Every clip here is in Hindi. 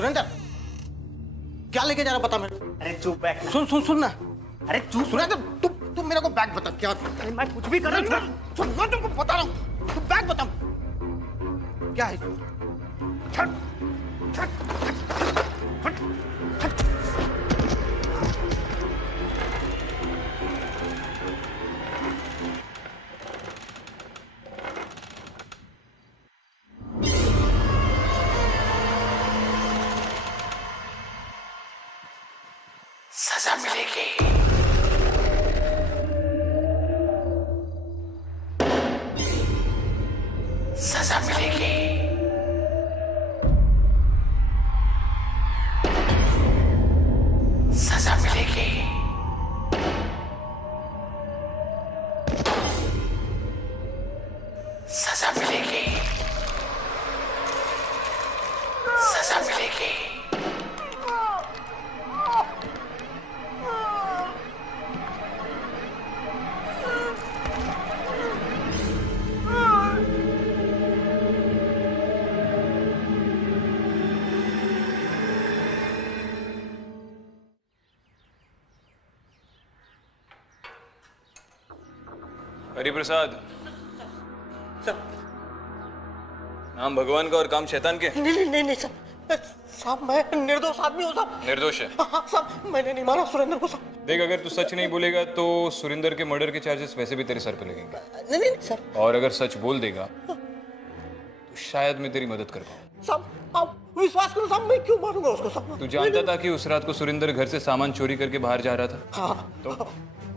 सुरेंद्र, क्या लेके जा रहा बता मेरे को। अरे चुप बैठ। सुन सुन सुन ना। अरे चुप। सुरेंद्र, तुम मेरे को बैग बता क्या। अरे मैं कुछ भी कर रहा हूँ। सुन, मैं तुमको बता रहा हूँ, तुम बैग बता क्या है। छट, छट, छट, छट। सजा मिलेगी। सजा मिलेगी। सजा मिलेगी। सजा मिलेगी। सजा मिलेगी। हरिप्रसाद, सर, नाम भगवान का और काम शैतान के। नहीं साहब, मैं निर्दोष आदमी हूँ साहब। निर्दोष है? हाँ साहब, मैंने नहीं मारा सुरेंद्र को साहब। देख, अगर तू सच नहीं बोलेगा तो सुरेंद्र के मर्डर के चार्जेस वैसे भी तेरे सर पे लगेंगे। नहीं सर। और अगर सच बोल देगा तो शायद मैं तेरी मदद कर पाऊँ। साहब आप विश्वास करो साहब, मैं क्यों मारूंगा उसको साहब। तू जानता था कि उस रात को सुरेंद्र घर से सामान चोरी करके बाहर जा रहा था? हाँ, तो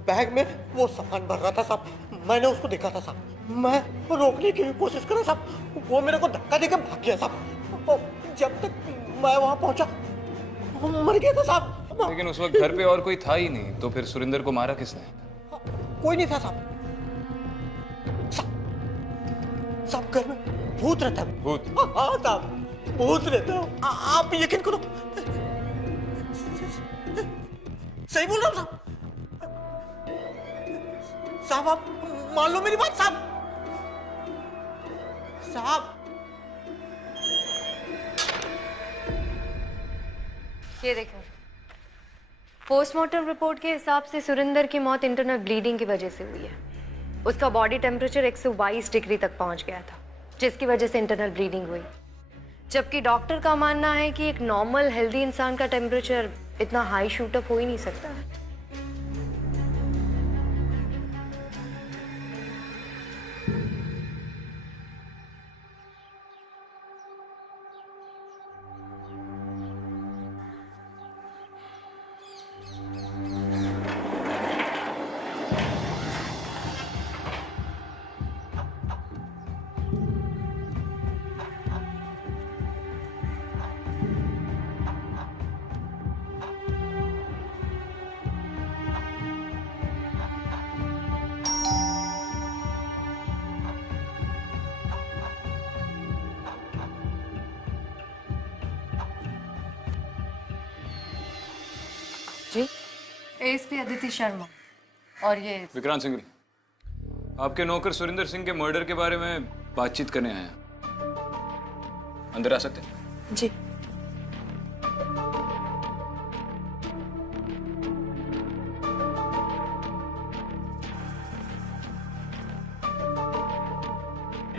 बैग में वो सामान भर रहा था साहब, मैंने उसको देखा था साहब। मैं रोकने की भी कोशिश करा साहब, वो मेरे को धक्का देके भाग गया साहब। और जब तक मैं वहां पहुंचा वो मर गया था साहब। लेकिन उस वक्त घर पे और कोई था ही नहीं, तो फिर सुरेंद्र को मारा किसने? कोई नहीं था साहब। साहब घर में भूत रहता है। भूत? हाँ साहब, भूत रहता है। आप यकीन करो, सही बोल रहा हूँ साहब। साहब आप मान लो मेरी बात साहब। साहब ये देखो, पोस्टमार्टम रिपोर्ट के हिसाब से सुरेंद्र की मौत इंटरनल ब्लीडिंग की वजह से हुई है। उसका बॉडी टेम्परेचर 122 डिग्री तक पहुंच गया था, जिसकी वजह से इंटरनल ब्लीडिंग हुई। जबकि डॉक्टर का मानना है कि एक नॉर्मल हेल्दी इंसान का टेम्परेचर इतना हाई शूट अप हो ही नहीं सकता है। जी, एएसपी अदिति शर्मा और ये विक्रांत सिंह, आपके नौकर सुरेंद्र सिंह के मर्डर के बारे में बातचीत करने आए हैं। अंदर आ सकते हैं? जी।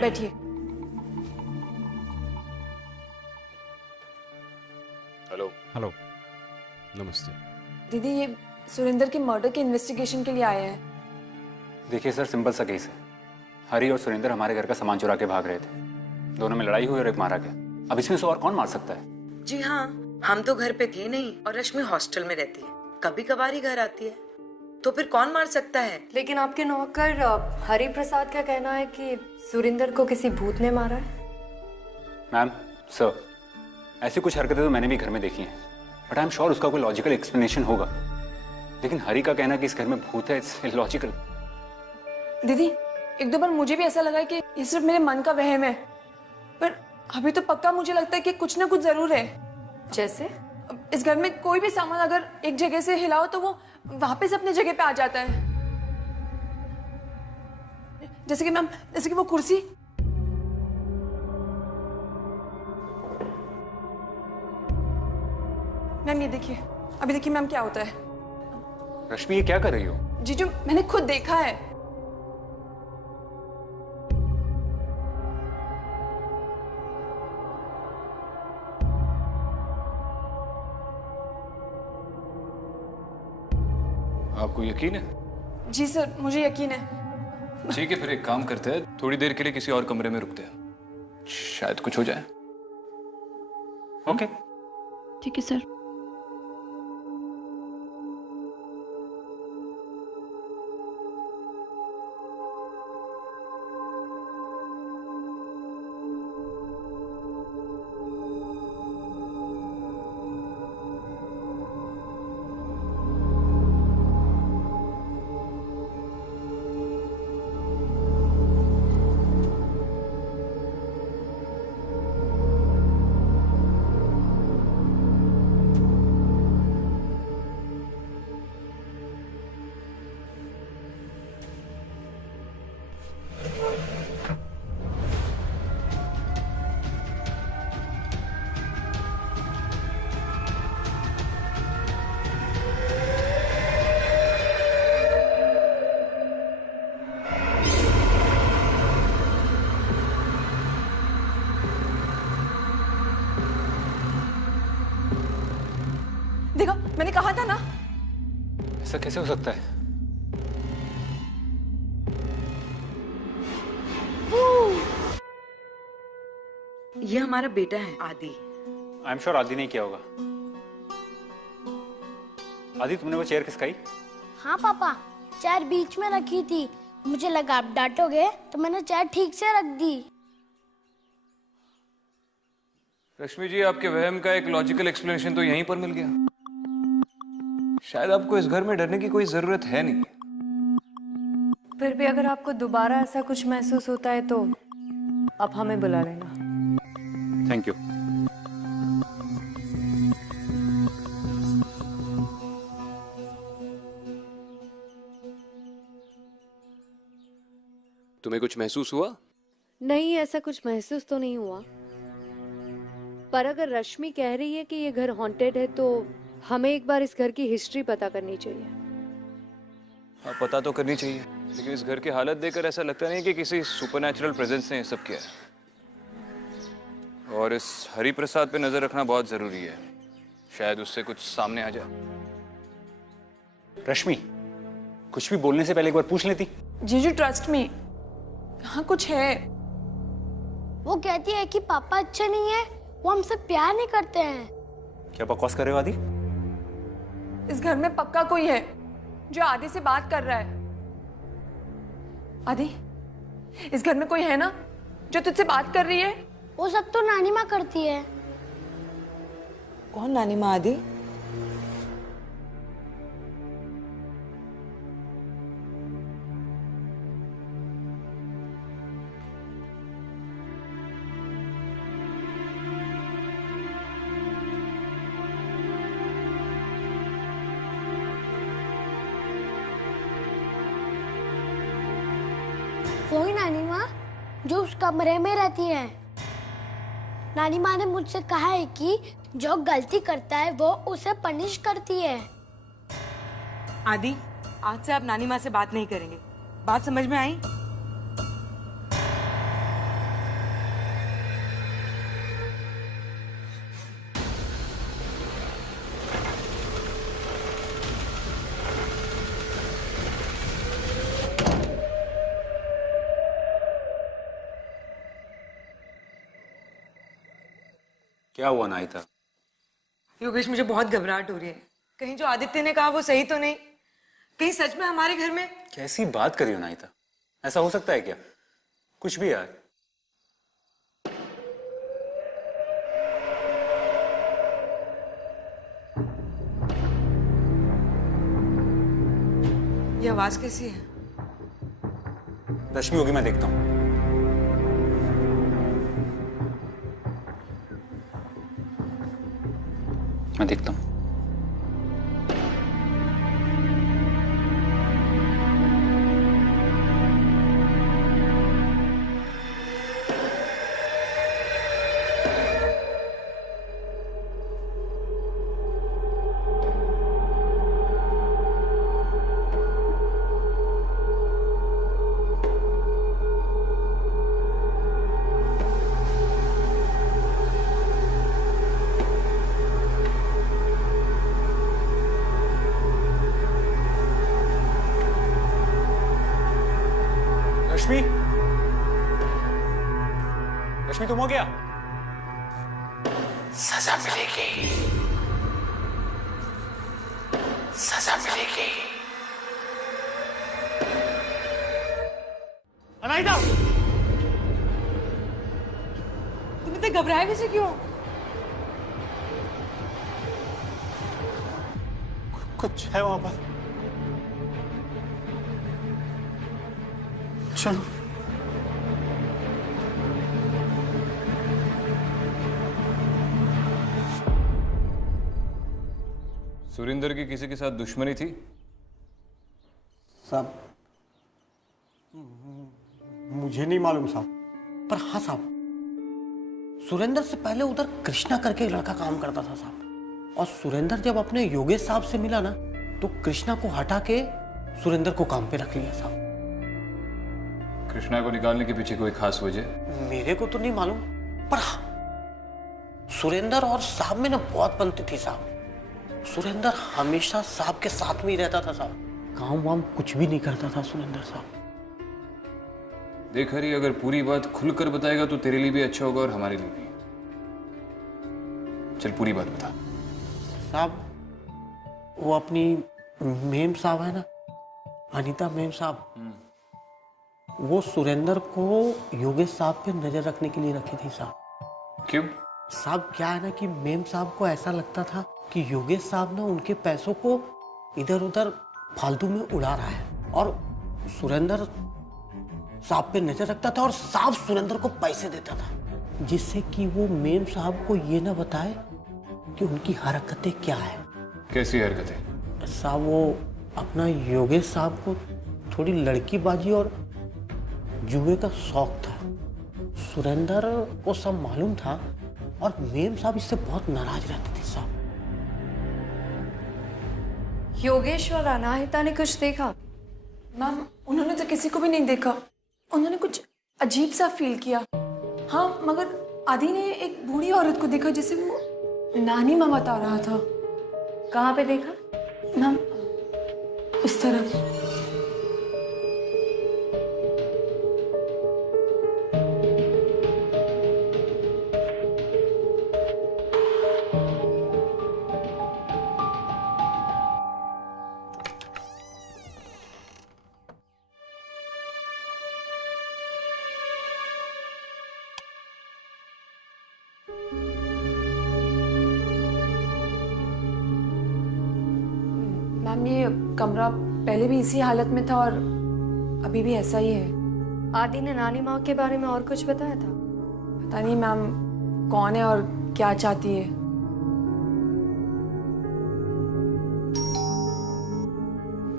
बैठिए। हेलो। हेलो, नमस्ते। दीदी, ये सुरेंद्र के मर्डर के इन्वेस्टिगेशन के लिए आए हैं। देखिए सर, सिंपल सा केस है। हरी और सुरेंद्र हमारे घर का सामान चुरा के भाग रहे थे, दोनों में लड़ाई हुई और एक मारा गया। अब इसमें से और कौन मार सकता है? जी हाँ, हम तो घर पे थे नहीं और रश्मि हॉस्टल में रहती है, कभी कभार ही घर आती है, तो फिर कौन मार सकता है? लेकिन आपके नौकर हरि प्रसाद का कहना है कि सुरेंद्र को किसी भूत ने मारा है। मैम, सर, ऐसी कुछ हरकतें तो मैंने भी घर में देखी हैं, बट आई एम श्योर उसका कोई लॉजिकल एक्सप्लेनेशन होगा। लेकिन हरी का कहना कि इस घर में भूत है, इट्स इलॉजिकल। दीदी, एक दो बार मुझे भी ऐसा लगा कि ये सिर्फ मेरे मन का वहम है, पर अभी तो पक्का मुझे लगता है कि कुछ ना कुछ जरूर है। जैसे? इस घर में कोई भी सामान अगर एक जगह से हिलाओ तो वो वापस अपने जगह पे आ जाता है। जैसे कि मैम, जैसे कि वो कुर्सी। मैम ये देखिए, अभी देखिए मैम क्या होता है। रश्मि, ये क्या कर रही हो? जीजू मैंने खुद देखा है। आपको यकीन है? जी सर, मुझे यकीन है। ठीक है, फिर एक काम करते हैं, थोड़ी देर के लिए किसी और कमरे में रुकते हैं, शायद कुछ हो जाए। ओके। ठीक है सर। देखो, मैंने कहा था ना। ऐसा कैसे हो सकता है? ये हमारा बेटा है आदि। आई एम श्योर आदि ने किया होगा। आदि, तुमने वो चेयर किसकाई? हाँ पापा, चेयर बीच में रखी थी, मुझे लगा आप डांटोगे तो मैंने चेयर ठीक से रख दी। रश्मि जी, आपके वहम का एक लॉजिकल एक्सप्लेनेशन तो यहीं पर मिल गया। शायद आपको इस घर में डरने की कोई जरूरत है नहीं। फिर भी अगर आपको दोबारा ऐसा कुछ महसूस होता है तो आप हमें बुला लेना। Thank you. तुम्हें कुछ महसूस हुआ? नहीं, ऐसा कुछ महसूस तो नहीं हुआ, पर अगर रश्मि कह रही है कि ये घर हॉन्टेड है तो हमें एक बार इस घर की हिस्ट्री पता करनी चाहिए। हाँ, पता तो करनी चाहिए, लेकिन इस घर की हालत देखकर ऐसा लगता नहीं कि किसी सुपरनैचुरल प्रेजेंस ने ये सब किया है। और इस हरि प्रसाद पे नजर रखना बहुत जरूरी है, शायद उससे कुछ सामने आ जाए। रश्मि, कुछ भी बोलने से पहले एक बार पूछ लेती। जीजू ट्रस्ट मी, कहाँ कुछ है। वो कहती है कि पापा अच्छे नहीं है, वो हमसे प्यार नहीं करते हैं। क्या बकवास कर रहे हो आदि? इस घर में पक्का कोई है जो आदि से बात कर रहा है। आदि, इस घर में कोई है ना जो तुझसे बात कर रही है? वो सब तो नानी माँ करती है। कौन नानी माँ आदि? वही नानी माँ जो उस कमरे में रहती है। नानी माँ ने मुझसे कहा है कि जो गलती करता है वो उसे पनिश करती है। आदि, आज से आप नानी माँ से बात नहीं करेंगे, बात समझ में आई? क्या हुआ नायिता? योगेश, मुझे बहुत घबराहट हो रही है। कहीं जो आदित्य ने कहा वो सही तो नहीं? कहीं सच में हमारे घर में? कैसी बात कर रही हो नायिता? ऐसा हो सकता है क्या? कुछ भी यार। ये आवाज कैसी है? रश्मि होगी, मैं देखता हूँ। मैं देखता हूँ। रश्मि, रश्मि तुम हो गया? सजा मिलेगी, सजा मिलेगी। अनाहिता, तुम इतने घबराए वैसे क्यों? कुछ है वहां पर। चलो। सुरिंदर की किसी के साथ दुश्मनी थी? साहब, मुझे नहीं मालूम साहब, पर हाँ साहब, सुरेंद्र से पहले उधर कृष्णा करके एक लड़का काम करता था साहब, और सुरेंद्र जब अपने योगेश साहब से मिला ना, तो कृष्णा को हटा के सुरेंद्र को काम पे रख लिया साहब। कृष्णा को निकालने के पीछे कोई खास वजह? मेरे को तो नहीं मालूम, पर हाँ, सुरेंद्र और साहब में ना बहुत बनती थी साहब। सुरेंद्र हमेशा साहब के साथ में ही रहता था साहब, काम वाम कुछ भी नहीं करता था सुरेंद्र साहब। देख हरी, अगर पूरी बात खुलकर बताएगा तो तेरे लिए भी अच्छा होगा और हमारे लिए भी। चल पूरी बात बता। साहब, वो अपनी मेम साहब है ना, अनीता मेम साहब, वो सुरेंद्र को योगेश साहब पे नजर रखने के लिए रखी थी साहब। क्यों? साहब क्या है ना कि मेम साहब को ऐसा लगता था कि योगेश साहब ना उनके पैसों को इधर उधर फालतू में उड़ा रहा है, और सुरेंद्र साहब पे नजर रखता था और साहब सुरेंद्र को पैसे देता था, जिससे कि वो मेम साहब को ये ना बताए कि उनकी हरकतें क्या है। कैसी हरकतें? साहब, वो अपना योगेश साहब को थोड़ी लड़कीबाजी और जुए का शौक था। सुरेंद्र को सब मालूम था और मेम साहब इससे बहुत नाराज रहते थे साहब। योगेश और अनाहिता ने कुछ देखा? मैम, उन्होंने तो किसी को भी नहीं देखा। उन्होंने कुछ अजीब सा फील किया। हाँ, मगर आदि ने एक बूढ़ी औरत को देखा जिसे वो नानी माँ बता रहा था। कहाँ पे देखा? मैम, उस तरफ। मैम, ये कमरा पहले भी इसी हालत में था और अभी भी ऐसा ही है। आदि ने नानी माँ के बारे में और कुछ बताया था? पता नहीं मैम, कौन है और क्या चाहती है।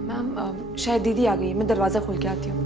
मैम, शायद दीदी आ गई है, मैं दरवाजा खोल के आती हूँ।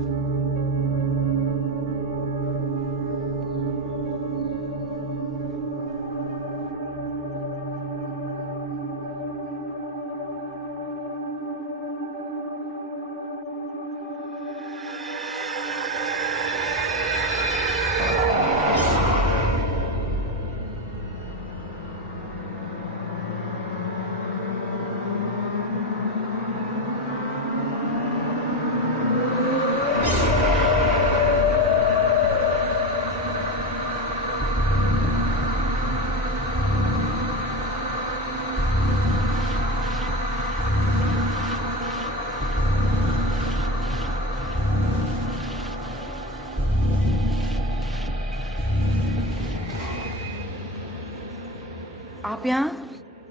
आप यहाँ?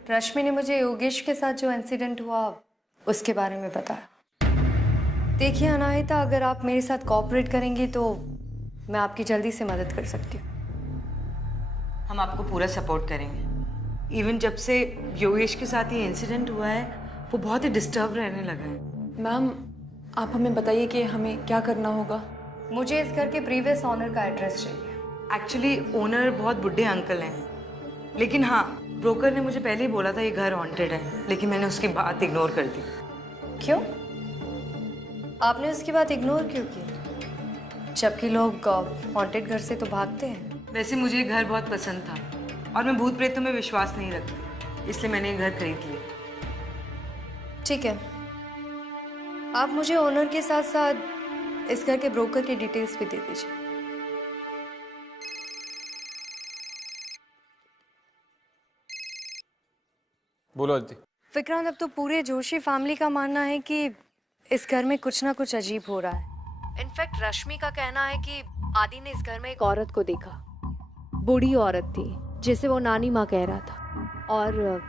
रश्मि ने मुझे योगेश के साथ जो इंसिडेंट हुआ उसके बारे में बताया। देखिए अनाहिता, अगर आप मेरे साथ कोऑपरेट करेंगी तो मैं आपकी जल्दी से मदद कर सकती हूँ। हम आपको पूरा सपोर्ट करेंगे। इवन जब से योगेश के साथ ये इंसिडेंट हुआ है, वो बहुत ही डिस्टर्ब रहने लगा है। मैम, आप हमें बताइए कि हमें क्या करना होगा। मुझे इस घर के प्रीवियस ऑनर का एड्रेस चाहिए। एक्चुअली ओनर बहुत बुढ़े अंकल हैं, लेकिन हाँ, ब्रोकर ने मुझे पहले ही बोला था ये घर हॉन्टेड है, लेकिन मैंने उसकी बात इग्नोर कर दी। क्यों? आपने उसकी बात इग्नोर क्यों की? जबकि लोग हॉन्टेड घर से तो भागते हैं। वैसे मुझे ये घर बहुत पसंद था और मैं भूत प्रेतों में विश्वास नहीं रखती, इसलिए मैंने ये घर खरीद लिया। ठीक है, आप मुझे ओनर के साथ साथ इस घर के ब्रोकर की डिटेल्स भी दे दीजिए। बोलो अदिति। विक्रांत, अब तो पूरे जोशी फैमिली का मानना है कि इस घर में कुछ ना कुछ अजीब हो रहा है। इनफैक्ट रश्मि का कहना है कि आदि ने इस घर में एक औरत को देखा। बूढ़ी औरत थी जिसे वो नानी माँ कह रहा था, और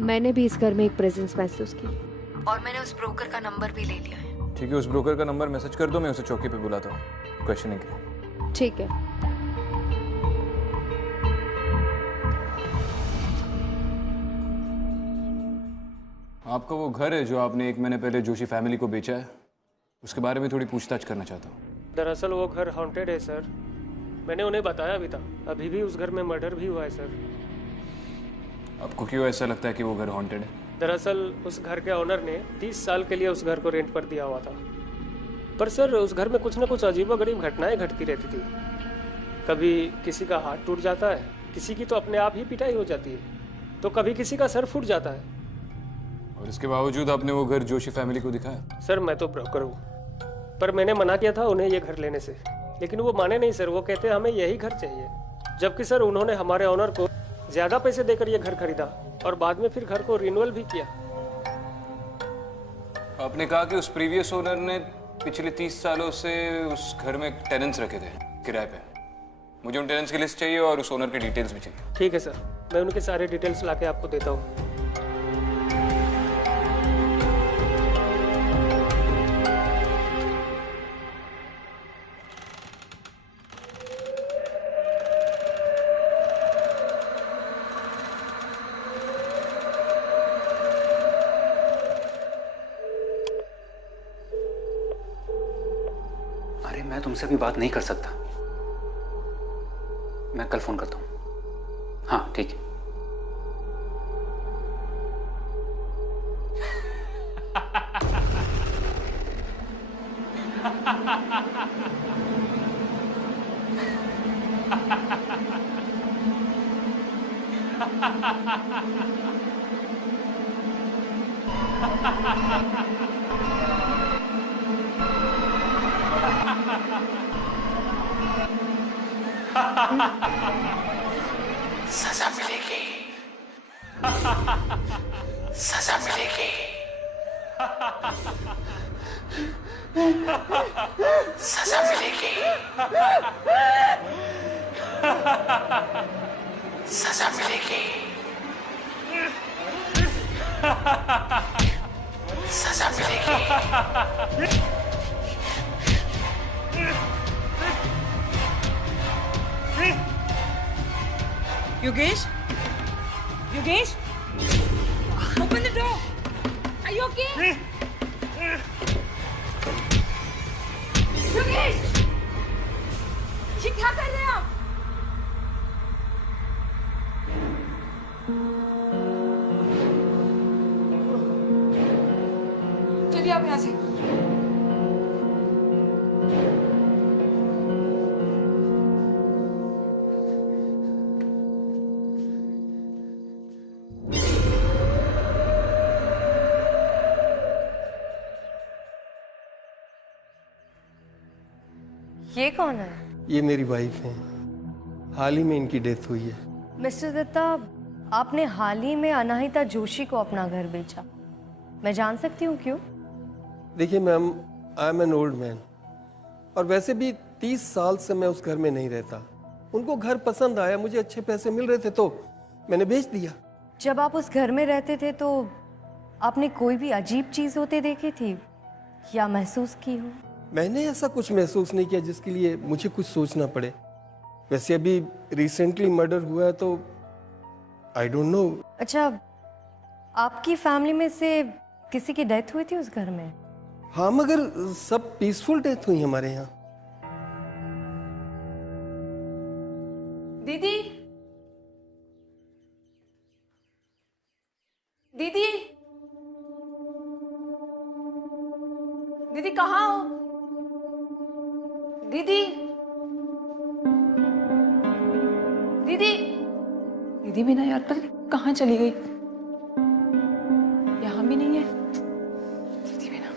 मैंने भी इस घर में एक प्रेजेंस महसूस की, और मैंने उस ब्रोकर का नंबर भी ले लिया है। ठीक है, उस ब्रोकर का नंबर मैसेज कर दो, मैं उसे चौकी पे बुलाता हूँ क्वेश्चनिंग के लिए। ठीक है। आपका वो घर है जो आपने 1 महीने पहले जोशी फैमिली को बेचा है, उसके बारे में थोड़ी पूछताछ करना चाहता हूँ। दरअसल वो घर हॉन्टेड है सर, मैंने उन्हें बताया भी था। अभी भी उस घर में मर्डर भी हुआ है सर। आपको क्यों ऐसा लगता है कि वो घर हॉन्टेड है? दरअसल उस घर के ओनर ने 30 साल के लिए उस घर को रेंट पर दिया हुआ था, पर सर उस घर में कुछ ना कुछ अजीबोगरीब घटनाएं घटती रहती थी। कभी किसी का हाथ टूट जाता है, किसी की तो अपने आप ही पिटाई हो जाती है, तो कभी किसी का सर फूट जाता है। और इसके बावजूद आपने वो घर जोशी फैमिली को दिखाया? सर मैं तो ब्रोकर हूँ, पर मैंने मना किया था उन्हें ये घर लेने से, लेकिन वो माने नहीं सर। वो कहते हमें यही घर चाहिए, जबकि सर उन्होंने हमारे ओनर को ज्यादा पैसे देकर ये घर खरीदा और बाद में फिर घर को रिन्यूअल भी किया। आपने कहा कि उस प्रीवियस ओनर ने पिछले 30 सालों से उस घर में टेनेंट्स रखे थे किराए पे। मुझे उन टेनेंट्स की लिस्ट चाहिए और उस ओनर की डिटेल्स भी चाहिए। ठीक है सर, मैं उनके सारे डिटेल्स लाके आपको देता हूँ। मैं तुमसे भी बात नहीं कर सकता, मैं कल फोन करता हूँ। हाँ ठीक है। सजा मिलेगी, सजा मिलेगी, सजा मिलेगी, सजा मिलेगी, सजा मिलेगी। Yogesh? Yogesh? Open the door! Are you okay? Yogesh! ये क्या कर रहे हैं आप? चलिए आप यहाँ से। ये कौन है? ये मेरी वाइफ है, हाल ही में इनकी डेथ हुई है। मिस्टर दत्ता, आपने हाल ही में अनाहिता जोशी को अपना घर बेचा, मैं जान सकती हूँ क्यों? देखिए ma'am, I am an old man, और वैसे भी 30 साल से मैं उस घर में नहीं रहता। उनको घर पसंद आया, मुझे अच्छे पैसे मिल रहे थे तो मैंने बेच दिया। जब आप उस घर में रहते थे तो आपने कोई भी अजीब चीज होते देखी थी या महसूस की हो? मैंने ऐसा कुछ महसूस नहीं किया जिसके लिए मुझे कुछ सोचना पड़े। वैसे अभी रिसेंटली मर्डर हुआ है तो आई डोंट नो। अच्छा, आपकी फैमिली में से किसी की डेथ हुई थी उस घर में? हाँ, मगर सब पीसफुल डेथ हुई हमारे यहाँ। दीदी, दीदी, दीदी कहाँ हो? दीदी, दीदी, दीदी भी ना यार, पता नहीं कहाँ चली गई। यहाँ भी नहीं है दीदी भी ना।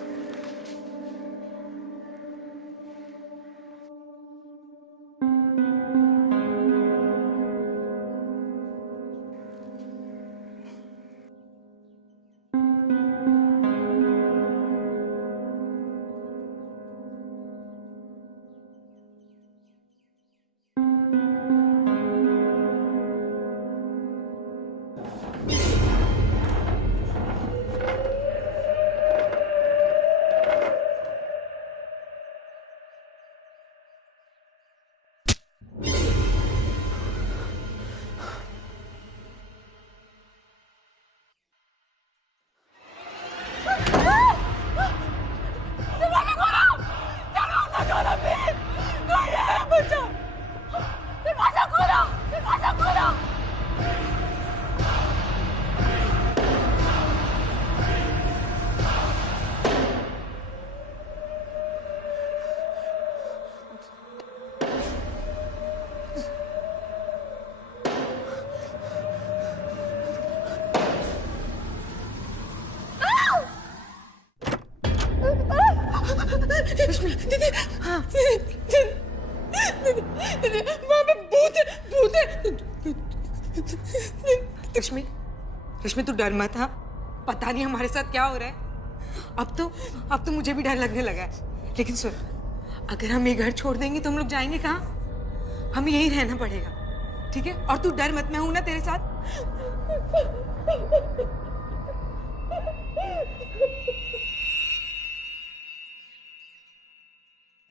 रश्मि दीदी, हाँ दीदी, वहाँ पे भूत है। रश्मि, रश्मि तू डर मत। हाँ, पता नहीं हमारे साथ क्या हो रहा है। अब तो मुझे भी डर लगने लगा है। लेकिन सुन, अगर हम ये घर छोड़ देंगे तो हम लोग जाएंगे कहाँ? हमें यहीं रहना पड़ेगा, ठीक है? और तू डर मत, मैं हूं ना तेरे साथ।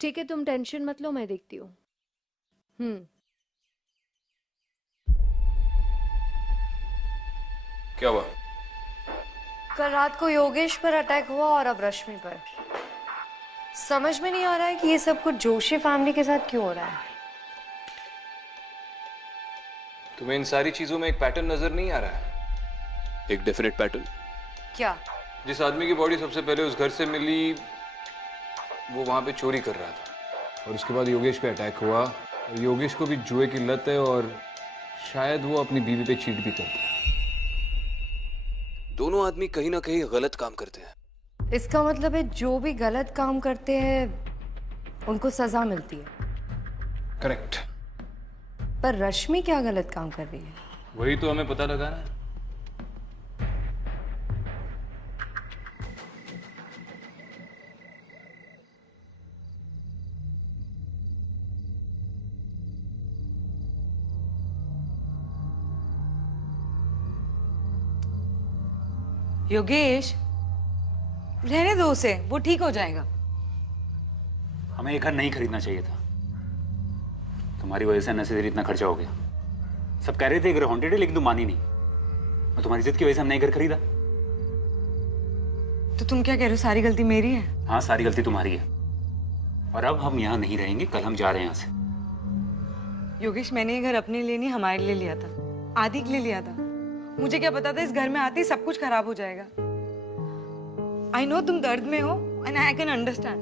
ठीक है, तुम टेंशन मत लो, मैं देखती हूँ। क्या हुआ? कल रात को योगेश पर अटैक हुआ और अब रश्मि पर। समझ में नहीं आ रहा है कि ये सब कुछ जोशी फैमिली के साथ क्यों हो रहा है। तुम्हें इन सारी चीजों में एक पैटर्न नजर नहीं आ रहा है? एक डेफिनेट पैटर्न। क्या? जिस आदमी की बॉडी सबसे पहले उस घर से मिली, वो वहां पे चोरी कर रहा था और उसके बाद योगेश पे अटैक हुआ। और योगेश को भी जुए की लत है और शायद वो अपनी बीवी पे चीट भी करता है। दोनों आदमी कहीं ना कहीं गलत काम करते हैं। इसका मतलब है जो भी गलत काम करते हैं उनको सजा मिलती है। करेक्ट। पर रश्मि क्या गलत काम कर रही है? वही तो हमें पता लगाना है। योगेश, रहने दो उसे, वो ठीक हो जाएगा। हमें ये घर नहीं खरीदना चाहिए था। तुम्हारी वजह से अननेसेसरी इतना खर्चा हो गया। सब कह रहे थे घर हॉन्टेड है, लेकिन तुम मानी नहीं। और तुम्हारी जिद की वजह से हमने घर खरीदा। तो तुम क्या कह रहे हो, सारी गलती मेरी है? हाँ, सारी गलती तुम्हारी है। और अब हम यहाँ नहीं रहेंगे, कल हम जा रहे हैं यहाँ से। योगेश, मैंने ये घर अपने लिए नहीं, हमारे लिए लिया था, आदि के लिए लिया था। मुझे क्या पता था इस घर में आते ही सब कुछ खराब हो जाएगा। आई नो तुम दर्द में हो and I can understand,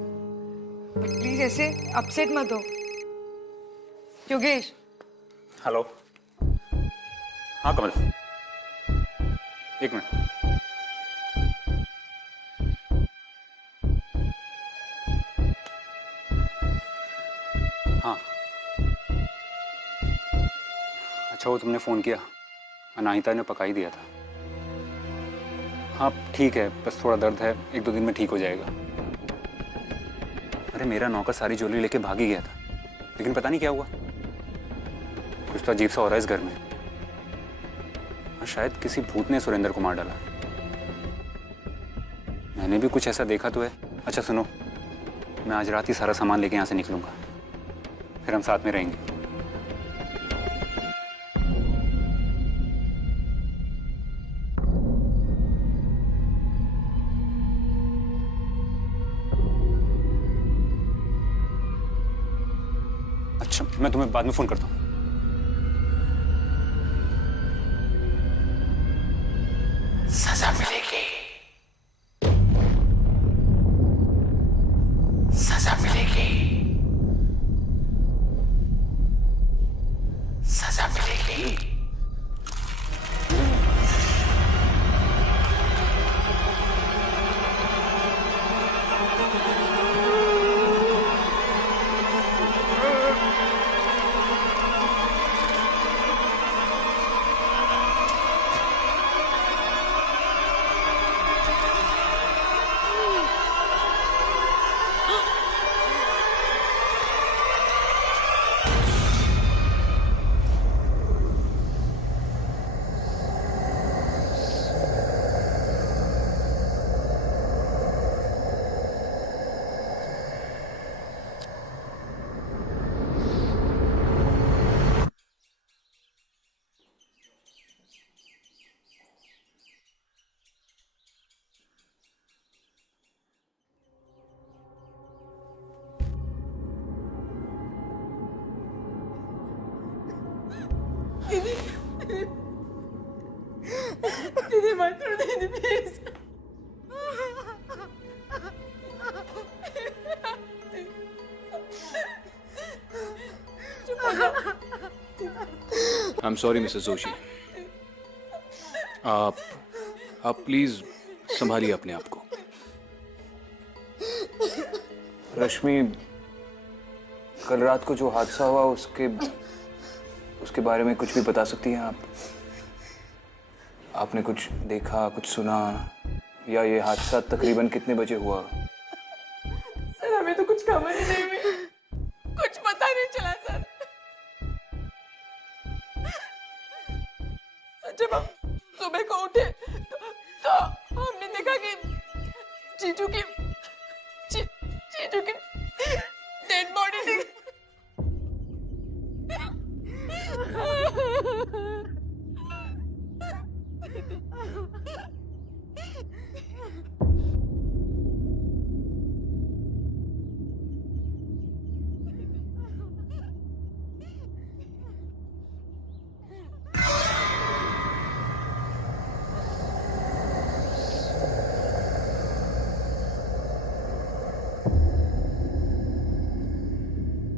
but please ऐसे अपसेट मत हो। योगेश। हेलो। हाँ कमल, एक मिनट। हाँ अच्छा, वो तुमने फोन किया? अनाहिता ने पका ही दिया था। हाँ ठीक है, बस थोड़ा दर्द है, 1-2 दिन में ठीक हो जाएगा। अरे मेरा नौकर सारी ज्वेलरी लेके भाग ही गया था, लेकिन पता नहीं क्या हुआ। कुछ तो अजीब सा हो रहा है इस घर में। हाँ, शायद किसी भूत ने सुरेंद्र को मार डाला। मैंने भी कुछ ऐसा देखा तो है। अच्छा सुनो, मैं आज रात ही सारा सामान लेके यहाँ से निकलूंगा, फिर हम साथ में रहेंगे। अच्छा, मैं तुम्हें बाद में फोन करता हूँ। सजा मिलेगी, सजा मिलेगी, सजा मिलेगी। दीदी मत करो दीदी, please. I am sorry Mrs Joshi. आप प्लीज संभालिए अपने आप को। रश्मि, कल रात को जो हादसा हुआ उसके बारे में कुछ भी बता सकती हैं आप? आपने कुछ देखा, कुछ सुना, या ये हादसा तकरीबन कितने बजे हुआ? सर हमें तो कुछ खबर ही नहीं हुई, कुछ पता नहीं चला सर। जब हम सुबह को उठे तो हमने देखा कि जीजू की डेड बॉडी थी।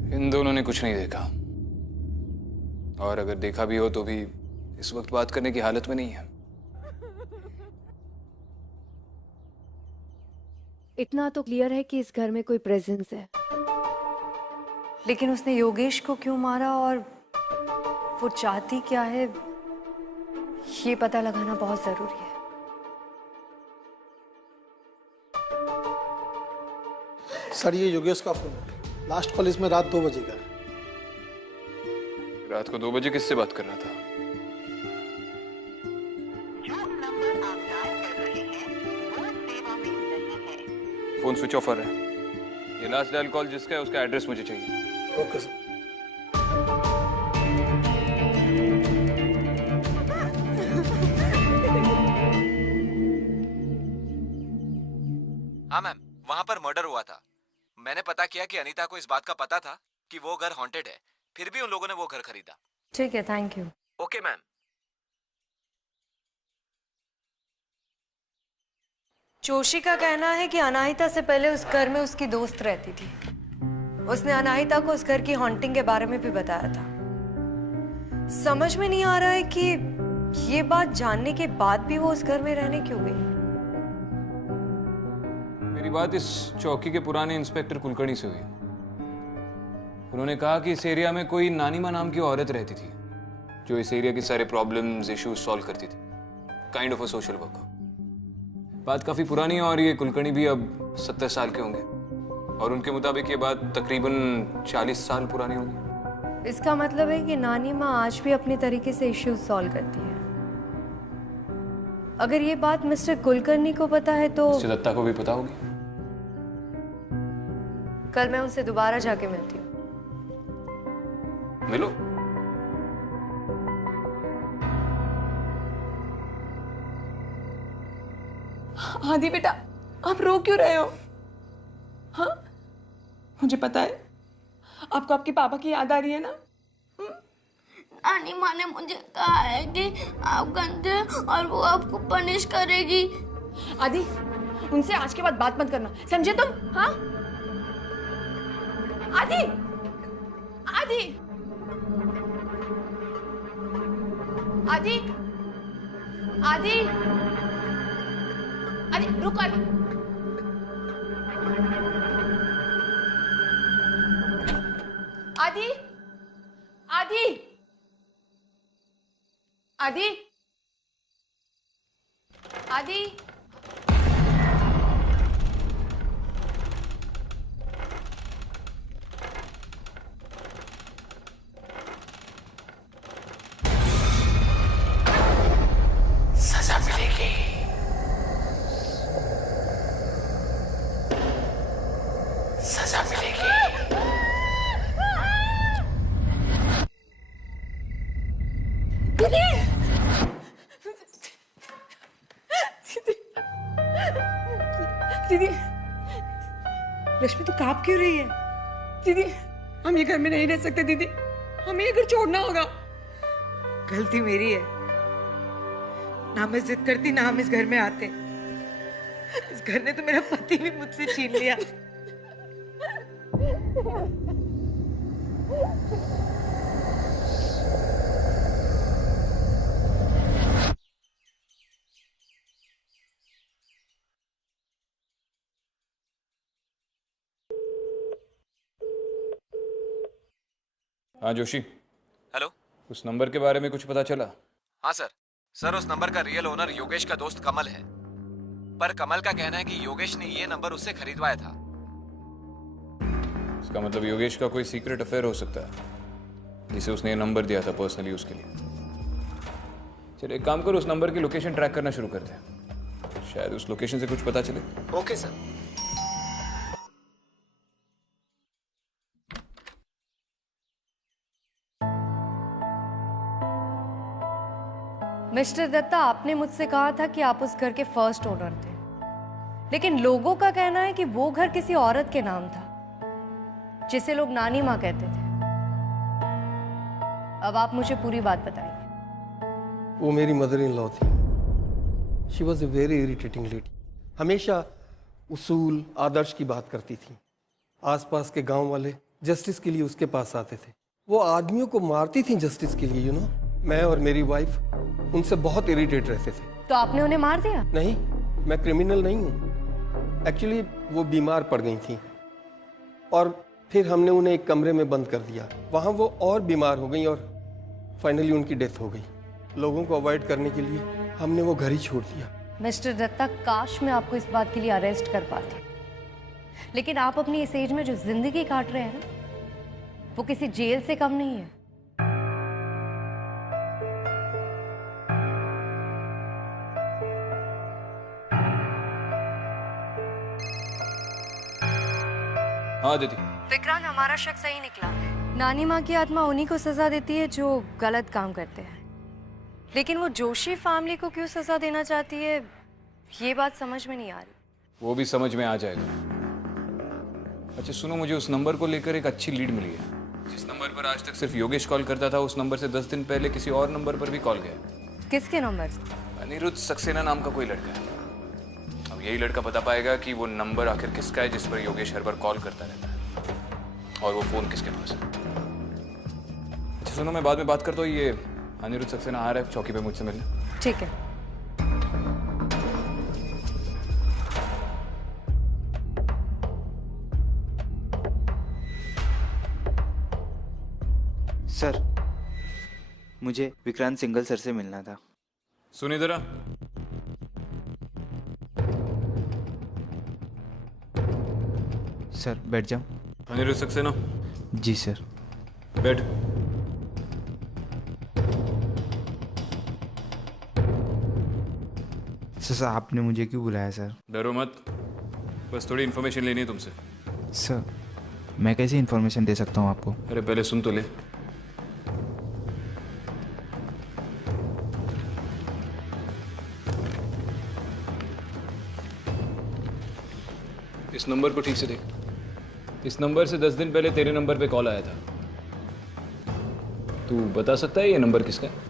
इन दोनों ने कुछ नहीं देखा, और अगर देखा भी हो तो भी इस वक्त बात करने की हालत में नहीं है। इतना तो क्लियर है कि इस घर में कोई प्रेजेंस है, लेकिन उसने योगेश को क्यों मारा और वो चाहती क्या है, ये पता लगाना बहुत जरूरी है। सर ये योगेश का फोन है, लास्ट कॉल इसमें रात 2 बजे का है। रात को 2 बजे किससे बात कर रहा था? फोन स्विच ऑफ है। ये लास्ट डायल कॉल जिसका है उसका एड्रेस मुझे चाहिए। Okay sir. हाँ मैम, वहाँ पर मर्डर हुआ था। मैंने पता किया कि अनीता को इस बात का पता था कि वो घर हॉन्टेड है, फिर भी उन लोगों ने वो घर खरीदा। ठीक है, thank you. Okay ma'am. Joshi का कहना है कि अनाहिता से पहले उस घर में उसकी दोस्त रहती थी। उसने अनाहिता को उस घर की हॉन्टिंग के बारे में भी बताया था। समझ में नहीं आ रहा है कि ये बात जानने के बाद भी वो उस घर में रहने क्यों गई। मेरी बात इस चौकी के पुराने इंस्पेक्टर कुलकर्णी से हुई। उन्होंने कहा कि इस एरिया में कोई नानीमा नाम की औरत रहती थी जो इस एरिया के सारे प्रॉब्लम्स, इश्यूज सॉल्व करती थी। Kind of a social worker. बात काफी पुरानी है और ये कुलकर्णी भी अब 70 साल के होंगे, और उनके मुताबिक ये बात तकरीबन 40 साल पुरानी होगी। इसका मतलब है कि नानी माँ आज भी अपने तरीके से इश्यूज सॉल्व करती है। अगर ये बात मिस्टर कुलकर्णी को पता है तो मिस्टर दत्ता को भी पता होगी। कल मैं उनसे दोबारा जाके मिलती हूँ। मिलो। आदि बेटा, आप रो क्यों रहे हो? हाँ, मुझे पता है आपको आपके पापा की याद आ रही है ना। नानी माँ ने मुझे कहा है कि आप गंदे हैं और वो आपको पनिश करेगी। आदि, उनसे आज के बाद बात मत करना, समझे तुम? हाँ आदि, आदि, आदि, आदि, आदि, रुक आदि। आदि, आदि, आदि, आदि, सजा मिलेगी। सजा मिलेगी। दीदी, दीदी, रश्मि तू कांप क्यों रही है? दीदी, हम ये घर में नहीं रह सकते दीदी, हमें ये घर छोड़ना होगा। गलती मेरी है, ना मैं जिद करती ना हम इस घर में आते। इस घर ने तो मेरा पति भी मुझसे छीन लिया। हाँ जोशी, हेलो। उस नंबर के बारे में कुछ पता चला? हाँ सर उस नंबर का रियल ओनर योगेश का दोस्त कमल है, पर कमल का कहना है कि योगेश ने ये नंबर उससे खरीदवाया था। इसका मतलब योगेश का कोई सीक्रेट अफेयर हो सकता है, जिसे उसने ये नंबर दिया था पर्सनली उसके लिए। चलो एक काम करो, उस नंबर की लोकेशन ट्रैक करना शुरू करते हैं, शायद उस लोकेशन से कुछ पता चले। Okay sir. मिस्टर दत्ता, आपने मुझसे कहा था कि आप उस घर के फर्स्ट ओनर थे, लेकिन लोगों का कहना है कि वो घर किसी औरत के नाम था, जिसे लोग नानी माँ कहते थे। अब आप मुझे पूरी बात बताइए। वो मेरी मदर इन लॉ थी। She was a very irritating lady. हमेशा उसूल आदर्श की बात करती थी। आसपास के गांव वाले जस्टिस के लिए उसके पास आते थे। वो आदमियों को मारती थी जस्टिस के लिए, मैं और मेरी वाइफ उनसे बहुत इरिटेट रहते थे। तो आपने उन्हें मार दिया? नहीं, मैं क्रिमिनल नहीं हूँ। एक्चुअली वो बीमार पड़ गई थी और फिर हमने उन्हें एक कमरे में बंद कर दिया। वहाँ वो और बीमार हो गई और फाइनली उनकी डेथ हो गई। लोगों को अवॉइड करने के लिए हमने वो घर ही छोड़ दिया। मिस्टर दत्ता, काश मैं आपको इस बात के लिए अरेस्ट कर पाती, लेकिन आप अपनी इस एज में जो जिंदगी काट रहे हैं ना, वो किसी जेल से कम नहीं है। हाँ दीदी। विक्रांत, हमारा शक सही निकला। नानी माँ की आत्मा उन्हीं को सजा देती है जो गलत काम करते हैं, लेकिन वो जोशी फैमिली को क्यों सजा देना चाहती है, ये बात समझ में नहीं आ रही। वो भी समझ में आ जाएगा। अच्छा सुनो, मुझे उस नंबर को लेकर एक अच्छी लीड मिली है। जिस नंबर पर आज तक सिर्फ योगेश कॉल करता था, उस नंबर से 10 दिन पहले किसी और नंबर पर भी कॉल गया। किसके नंबर से? अनिरुद्ध सक्सेना नाम का कोई लड़का है। अब यही लड़का बता पाएगा कि वो नंबर आखिर किसका है जिस पर योगेश हर बार कॉल करता रहता है, और वो फोन किसके पास है। अच्छा सुनो, मैं बाद में बात करता हूँ। ये अनिरुद्ध सक्सेना आ रहा है चौकी पे मुझसे मिलने। ठीक है। सर, मुझे विक्रांत सिंगल सर से मिलना था। सुन इधर आ। सर बैठ जाओ। अनिरुद्ध सक्सेना। जी सर। बैठ। सर आपने मुझे क्यों बुलाया सर? डरो मत, बस थोड़ी इन्फॉर्मेशन लेनी है तुमसे। सर मैं कैसे इन्फॉर्मेशन दे सकता हूँ आपको? अरे पहले सुन तो ले। इस नंबर को ठीक से देख। इस नंबर से 10 दिन पहले तेरे नंबर पे कॉल आया था। तू बता सकता है ये नंबर किसका है?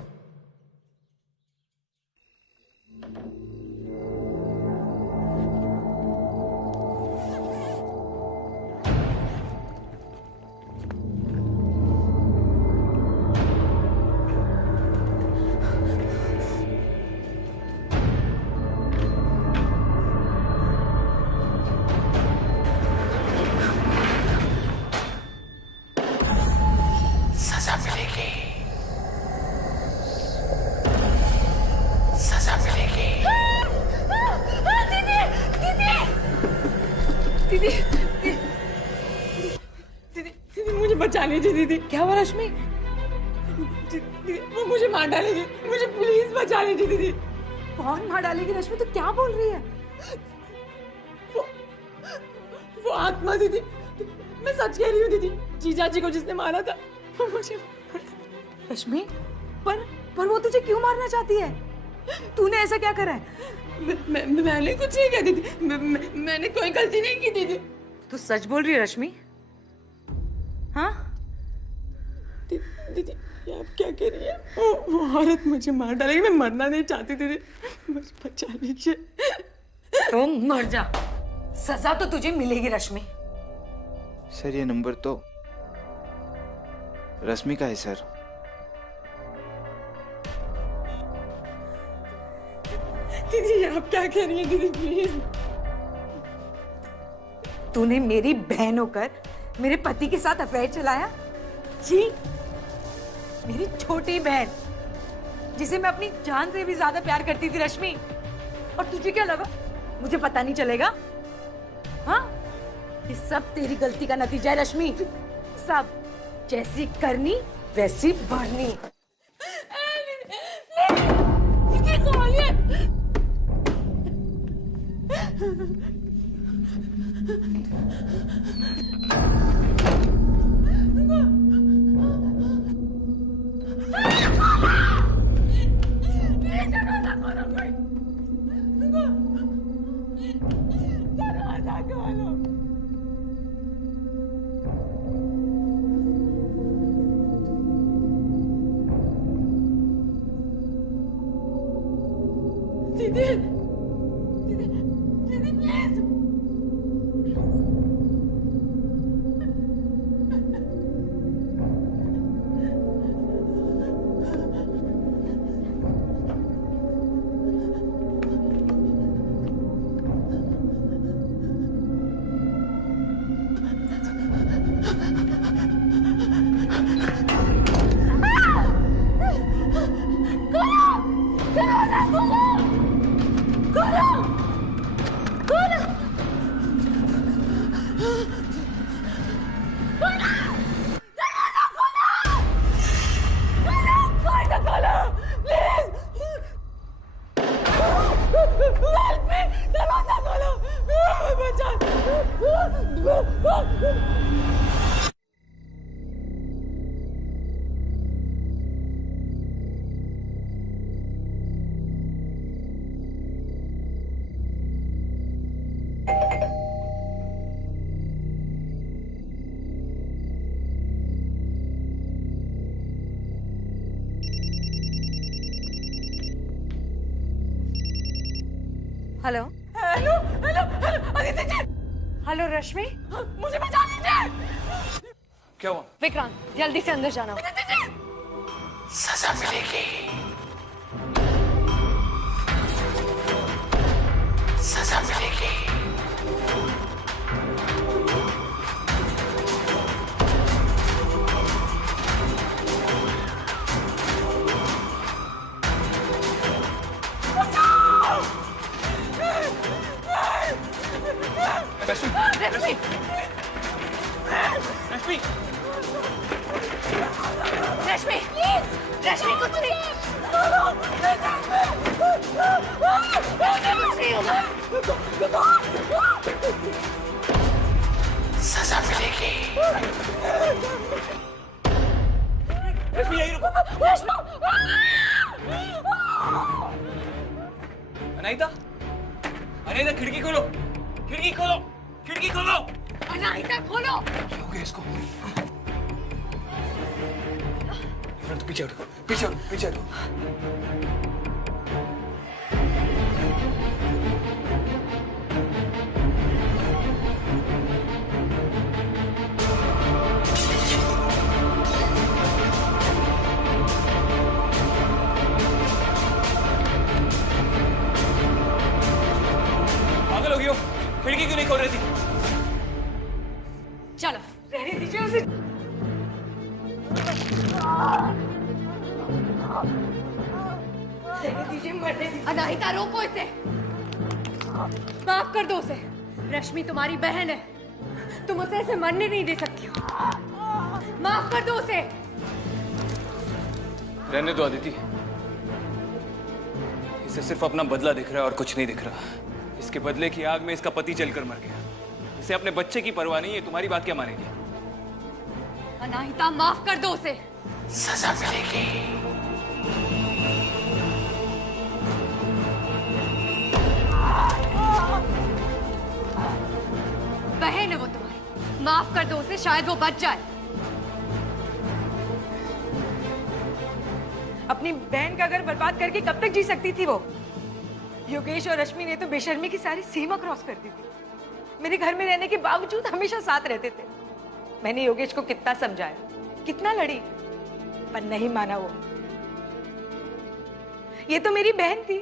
सजा मिलेगी, सजा मिलेगी। दीदी दीदी मुझे बचा लीजिए दीदी। क्या हुआ रश्मि? दीदी वो मुझे मार डालेगी, मुझे प्लीज बचा लीजिए दीदी। कौन मार डालेगी रश्मि? तू क्या बोल रही है? वो आत्मा दीदी, मैं सच कह रही हूँ दीदी। जीजा जी को जिसने मारा था वो मुझे। रश्मि पर वो तुझे क्यों मारना चाहती है? तूने ऐसा क्या करा है? मैंने कुछ नहीं किया दीदी। मैंने कोई गलती नहीं की दीदी। तू सच बोल रही है रश्मि? हाँ दीदी ये आप क्या कह रही है? वो औरत मुझे मार डालेगी। मैं मरना नहीं चाहती दीदी, बस बचा लीजिए। तो मर जा, सजा तो तुझे मिलेगी रश्मि। सर ये नंबर तो रश्मि का है सर। दीदी आप क्या कह रही हैं दीदी? प्लीज। तूने मेरी बहन होकर मेरे पति के साथ अफेयर चलाया? जी मेरी छोटी बहन, जिसे मैं अपनी जान से भी ज्यादा प्यार करती थी रश्मि। और तुझे क्या लगा मुझे पता नहीं चलेगा? हाँ, ये सब तेरी गलती का नतीजा है रश्मि। सब जैसी करनी वैसी भरनी। दीदी, दीदी please. Hello hello hello hello Aditi ji. Hello Rashmi, मुझे बचा लीजिए। क्या हुआ? विक्रांत, जल्दी से अंदर जाना। सजा मिलेगी, सजा मिलेगी। रश्मि, रश्मि, रश्मि, रश्मि प्लीज, रश्मि कुछ नहीं। सजा मिलेगी। रश्मि यही रुको। अनाहिता, अनाहिता खिड़की खोलो, खिड़की खोलो, खिड़की खोलो। अनाहिता खोलो। क्या हो गया इसको? तो पीछे हटो, पीछे हटो, पीछे हटो। पागल हो गई हो? खिड़की क्यों नहीं खोल रही थी? चलो रहने दीजिए उसे। रहने दीजिए, मरने दीजिए। अनाहिता रोको इसे, माफ कर दो उसे। रश्मि तुम्हारी बहन है, तुम उसे ऐसे मरने नहीं दे सकती हो। माफ कर दो उसे। रहने दो अदिति, इसे सिर्फ अपना बदला दिख रहा है और कुछ नहीं दिख रहा। इसके बदले की आग में इसका पति जलकर मर गया। इसे अपने बच्चे की परवाह नहीं है, तुम्हारी बात क्या मानेगी? अनाहिता माफ कर दो उसे। सजा मिलेगी। बहन है वो तुम्हारी, माफ कर दो उसे, शायद वो बच जाए। अपनी बहन का घर बर्बाद करके कब तक जी सकती थी वो? योगेश और रश्मि ने तो बेशर्मी की सारी सीमा क्रॉस कर दी थी। मेरे घर में रहने के बावजूद हमेशा साथ रहते थे। मैंने योगेश को कितना समझाया, कितना लड़ी, पर नहीं माना वो। ये तो मेरी बहन थी,